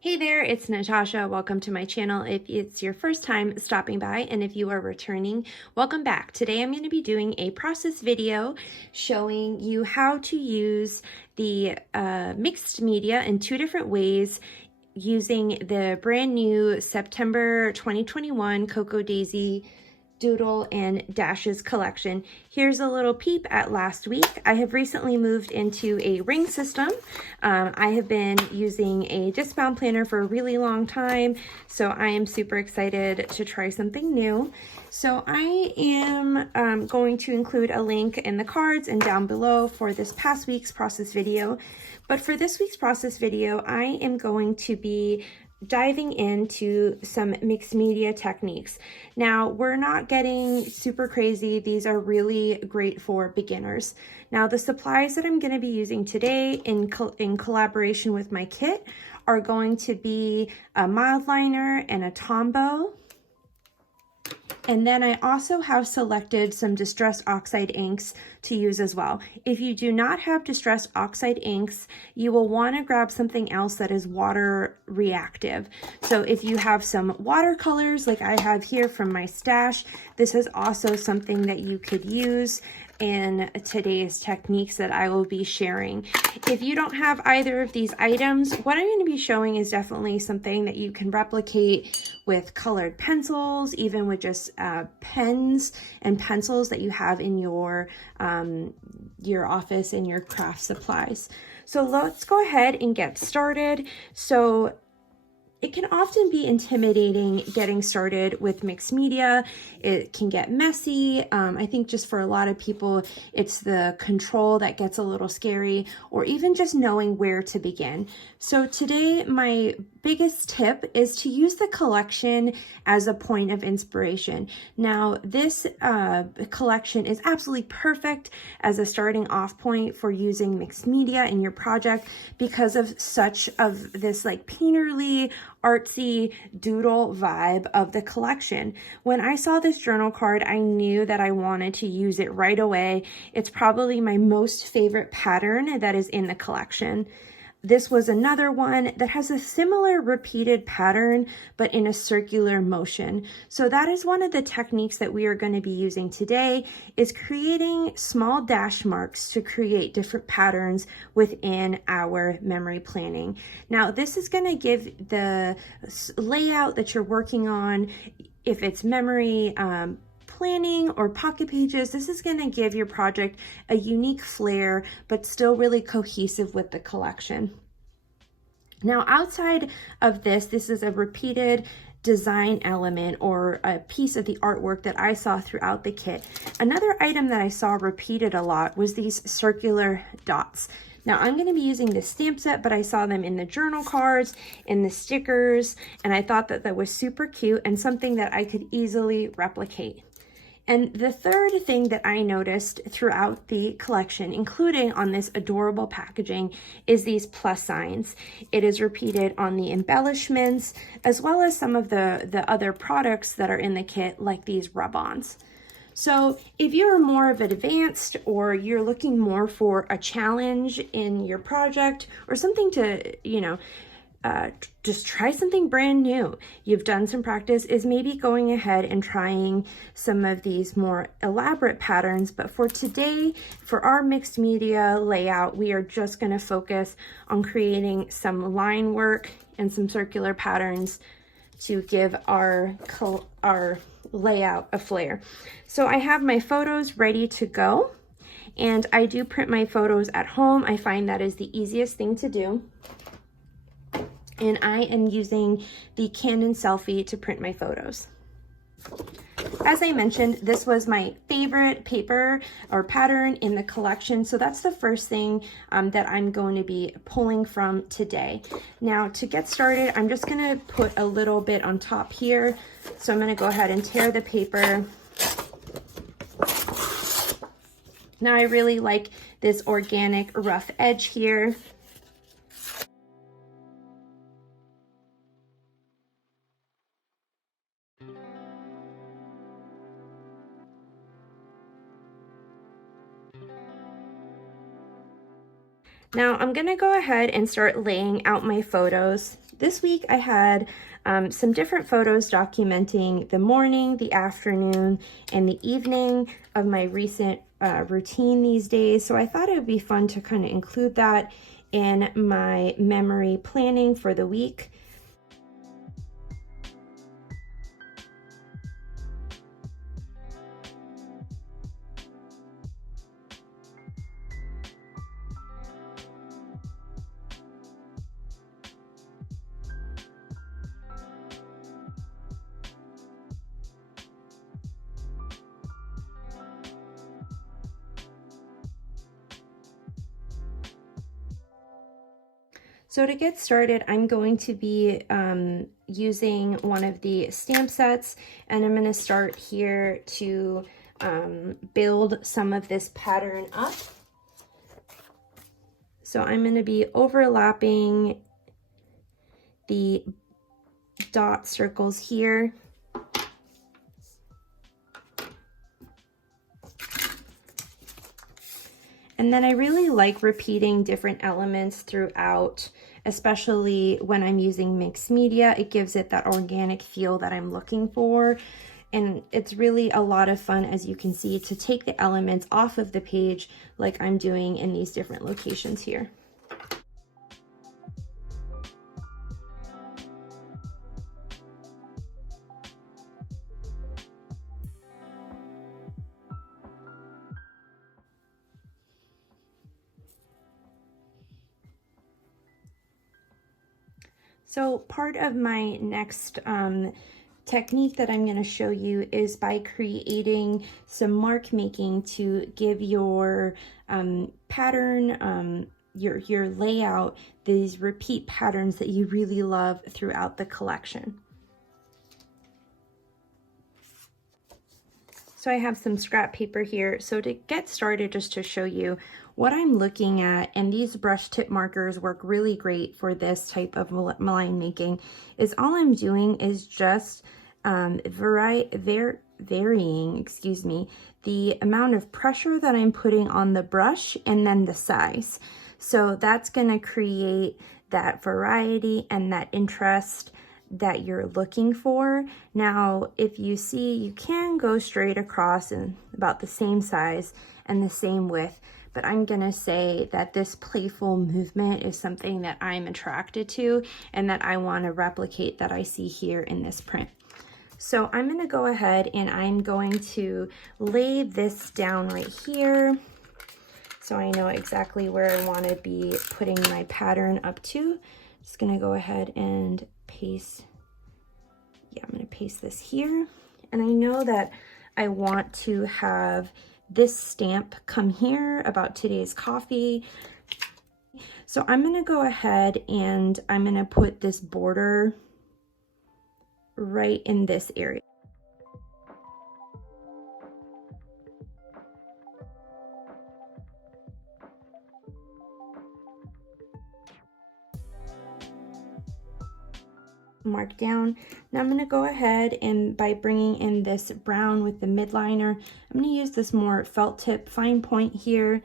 Hey there, it's Natasha. Welcome to my channel. If it's your first time stopping by, and if you are returning, welcome back. Today I'm going to be doing a process video showing you how to use the mixed media in two different ways using the brand new September 2021 Cocoa Daisy Doodle and Dashes collection. Here's a little peep at last week. I have recently moved into a ring system. I have been using a disc-bound planner for a really long time, so I am super excited to try something new. So I am going to include a link in the cards and down below for this past week's process video. But for this week's process video, I am going to be diving into some mixed media techniques. Now, we're not getting super crazy. These are really great for beginners. Now, the supplies that I'm going to be using today in collaboration with my kit are going to be a mild liner and a Tombow. And then I also have selected some Distress Oxide inks to use as well. If you do not have Distress Oxide inks, you will want to grab something else that is water reactive. So if you have some watercolors like I have here from my stash, this is also something that you could use in today's techniques that I will be sharing. If you don't have either of these items, what I'm going to be showing is definitely something that you can replicate with colored pencils, even with just pens and pencils that you have in your office and your craft supplies. So let's go ahead and get started. So it can often be intimidating getting started with mixed media. It can get messy. I think just for a lot of people, it's the control that gets a little scary, or even just knowing where to begin. So today, my biggest tip is to use the collection as a point of inspiration. Now, this collection is absolutely perfect as a starting off point for using mixed media in your project because of such of this like painterly, artsy doodle vibe of the collection. When I saw this journal card, I knew that I wanted to use it right away. It's probably my most favorite pattern that is in the collection. This was another one that has a similar repeated pattern, but in a circular motion. So that is one of the techniques that we are going to be using today, is creating small dash marks to create different patterns within our memory planning. Now, this is going to give the layout that you're working on, if it's memory, planning or pocket pages, this is going to give your project a unique flair, but still really cohesive with the collection. Now, outside of this is a repeated design element or a piece of the artwork that I saw throughout the kit. Another item that I saw repeated a lot was these circular dots. Now, I'm going to be using this stamp set, but I saw them in the journal cards, in the stickers, and I thought that that was super cute and something that I could easily replicate. And the third thing that I noticed throughout the collection, including on this adorable packaging, is these plus signs. It is repeated on the embellishments, as well as some of the other products that are in the kit, like these rub-ons. So if you're more of an advanced, or you're looking more for a challenge in your project, or something to, just try something brand new, you've done some practice, is maybe going ahead and trying some of these more elaborate patterns. But for today, for our mixed media layout, we are just going to focus on creating some line work and some circular patterns to give our layout a flair. So I have my photos ready to go, and I do print my photos at home. I find that is the easiest thing to do. And I am using the Canon Selfie to print my photos. As I mentioned, this was my favorite paper or pattern in the collection, so that's the first thing that I'm going to be pulling from today. Now, to get started, I'm just going to put a little bit on top here. So I'm going to go ahead and tear the paper. Now, I really like this organic rough edge here. Now I'm gonna go ahead and start laying out my photos This week I had some different photos documenting the morning, the afternoon, and the evening of my recent routine these days. So I thought it would be fun to kind of include that in my memory planning for the week. So to get started, I'm going to be using one of the stamp sets, and I'm going to start here to build some of this pattern up. So I'm going to be overlapping the dot circles here. And then I really like repeating different elements throughout, especially when I'm using mixed media. It gives it that organic feel that I'm looking for. And it's really a lot of fun, as you can see, to take the elements off of the page like I'm doing in these different locations here. So part of my next technique that I'm going to show you is by creating some mark making to give your pattern, your layout, these repeat patterns that you really love throughout the collection. So I have some scrap paper here. So to get started, just to show you what I'm looking at, and these brush tip markers work really great for this type of line making, is all I'm doing is just varying, the amount of pressure that I'm putting on the brush and then the size. So that's going to create that variety and that interest that you're looking for. Now, if you see, you can go straight across in about the same size and the same width, but I'm gonna say that this playful movement is something that I'm attracted to and that I want to replicate, that I see here in this print. So I'm gonna go ahead and I'm going to lay this down right here, so I know exactly where I want to be putting my pattern up to. Just gonna go ahead and paste. Yeah, I'm gonna paste this here. And I know that I want to have this stamp come here about today's coffee. So I'm gonna go ahead and I'm gonna put this border right in this area. Mark down. Now I'm going to go ahead and by bringing in this brown with the midliner, I'm going to use this more felt tip fine point here,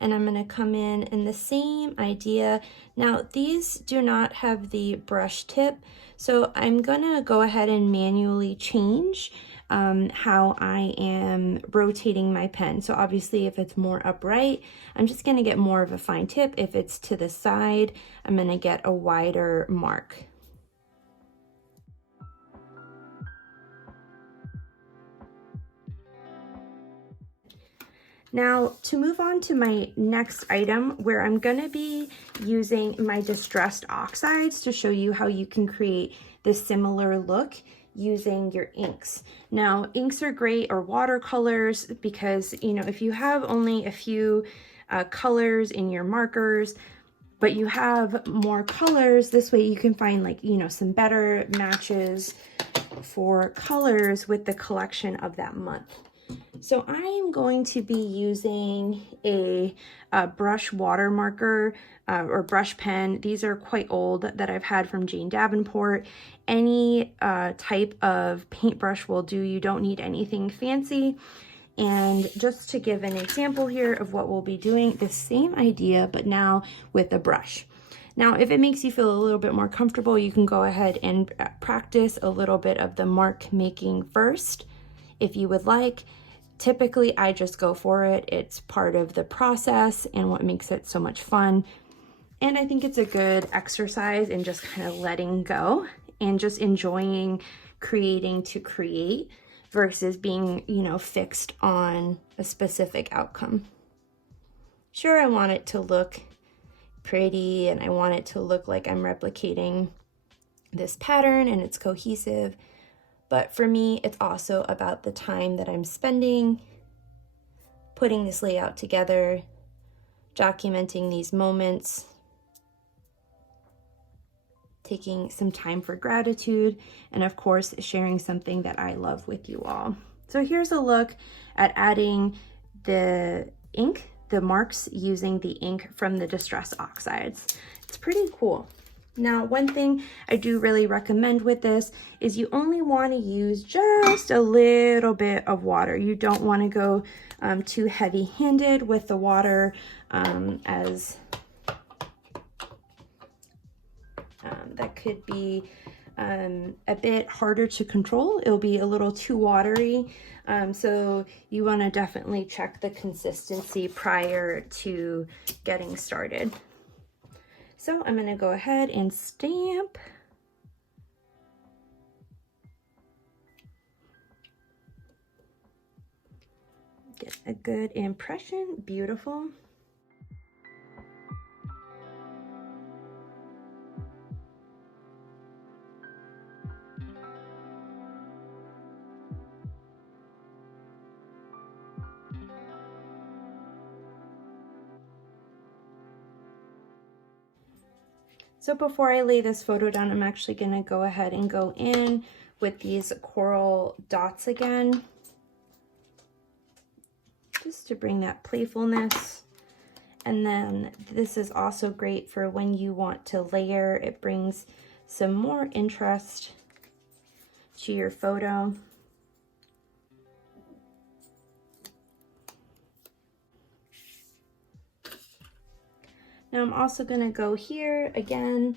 and I'm going to come in the same idea. Now these do not have the brush tip, so I'm going to go ahead and manually change how I am rotating my pen. So obviously if it's more upright, I'm just going to get more of a fine tip. If it's to the side, I'm going to get a wider mark. Now, to move on to my next item, where I'm going to be using my distressed oxides to show you how you can create this similar look using your inks. Now, inks are great, or watercolors, because, you know, if you have only a few colors in your markers, but you have more colors, this way you can find, like, you know, some better matches for colors with the collection of that month. So I am going to be using a brush water marker or brush pen. These are quite old, that I've had from Jane Davenport. Any type of paintbrush will do. You don't need anything fancy. And just to give an example here of what we'll be doing, the same idea, but now with a brush. Now, if it makes you feel a little bit more comfortable, you can go ahead and practice a little bit of the mark making first, if you would like. Typically, I just go for it. It's part of the process and what makes it so much fun. And I think it's a good exercise in just kind of letting go and just enjoying creating to create versus being, you know, fixed on a specific outcome. Sure, I want it to look pretty and I want it to look like I'm replicating this pattern and it's cohesive, but for me, it's also about the time that I'm spending putting this layout together, documenting these moments, taking some time for gratitude, and of course, sharing something that I love with you all. So here's a look at adding the ink, the marks using the ink from the Distress Oxides. It's pretty cool. Now, one thing I do really recommend with this is you only want to use just a little bit of water. You don't want to go too heavy-handed with the water as that could be a bit harder to control. It'll be a little too watery. So you want to definitely check the consistency prior to getting started. So I'm going to go ahead and stamp. Get a good impression. Beautiful. So before I lay this photo down, I'm actually going to go ahead and go in with these coral dots again, just to bring that playfulness. And then this is also great for when you want to layer. It brings some more interest to your photo. Now I'm also going to go here again,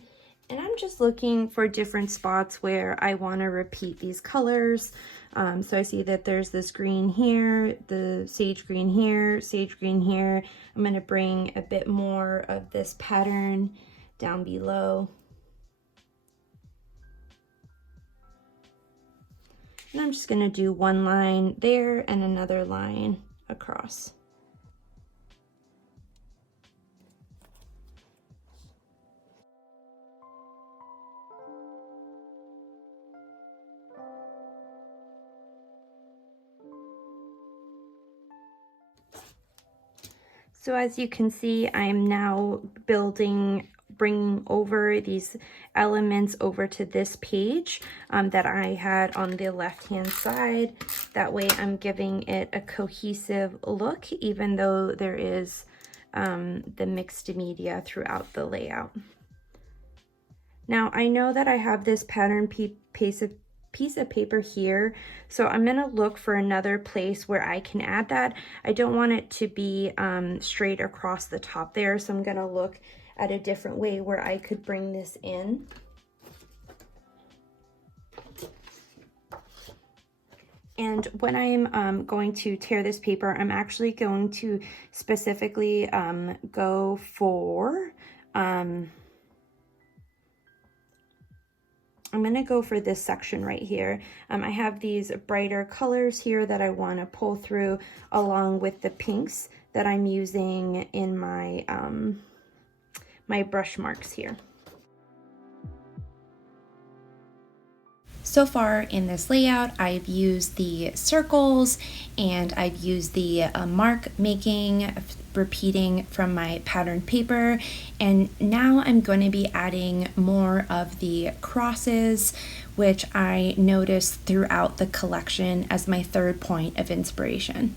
and I'm just looking for different spots where I want to repeat these colors. So I see that there's this green here, the sage green here, sage green here. I'm going to bring a bit more of this pattern down below. And I'm just going to do one line there and another line across. So as you can see, I'm now bringing over these elements over to this page that I had on the left-hand side. That way I'm giving it a cohesive look, even though there is the mixed media throughout the layout. Now, I know that I have this pattern piece of paper here, so I'm going to look for another place where I can add that. I don't want it to be straight across the top there, so I'm going to look at a different way where I could bring this in. And when I'm going to tear this paper, I'm actually going to specifically go for I'm going to go for this section right here. I have these brighter colors here that I want to pull through along with the pinks that I'm using in my, my brush marks here. So far in this layout, I've used the circles and I've used the mark making, repeating from my pattern paper, and now I'm going to be adding more of the crosses, which I noticed throughout the collection as my third point of inspiration.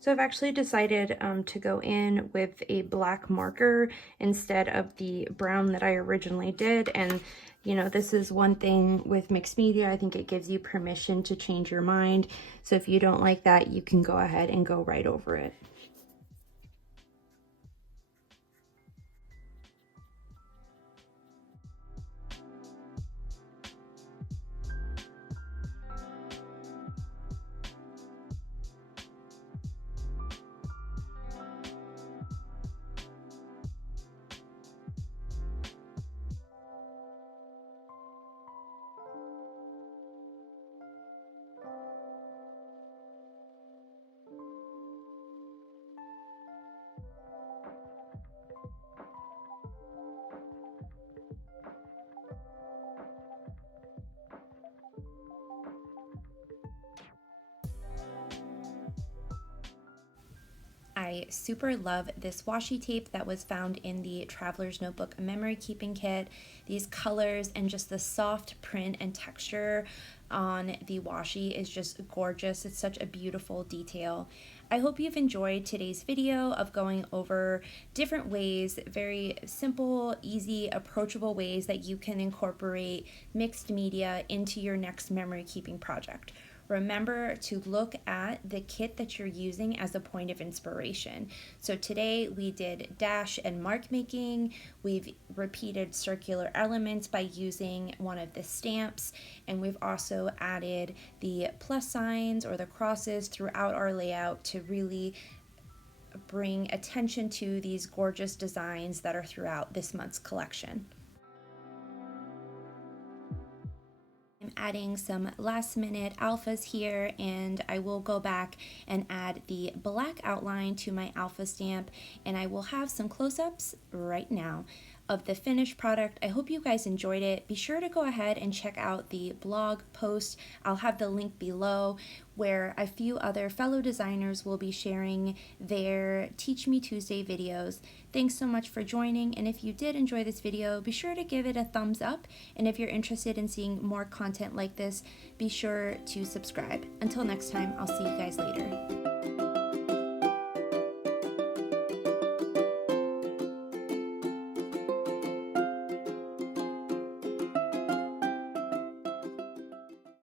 So I've actually decided to go in with a black marker instead of the brown that I originally did. And you know, this is one thing with mixed media. I think it gives you permission to change your mind. So if you don't like that, you can go ahead and go right over it. I super love this washi tape that was found in the Traveler's Notebook Memory Keeping Kit. These colors and just the soft print and texture on the washi is just gorgeous. It's such a beautiful detail. I hope you've enjoyed today's video of going over different ways, very simple, easy, approachable ways that you can incorporate mixed media into your next memory keeping project. Remember to look at the kit that you're using as a point of inspiration. So today we did dash and mark making. We've repeated circular elements by using one of the stamps, and we've also added the plus signs or the crosses throughout our layout to really bring attention to these gorgeous designs that are throughout this month's collection. I'm adding some last minute alphas here, and I will go back and add the black outline to my alpha stamp, and I will have some close-ups right now of the finished product. I hope you guys enjoyed it. Be sure to go ahead and check out the blog post. I'll have the link below where a few other fellow designers will be sharing their Teach Me Tuesday videos. Thanks so much for joining, and if you did enjoy this video, be sure to give it a thumbs up, and if you're interested in seeing more content like this, be sure to subscribe. Until next time, I'll see you guys later.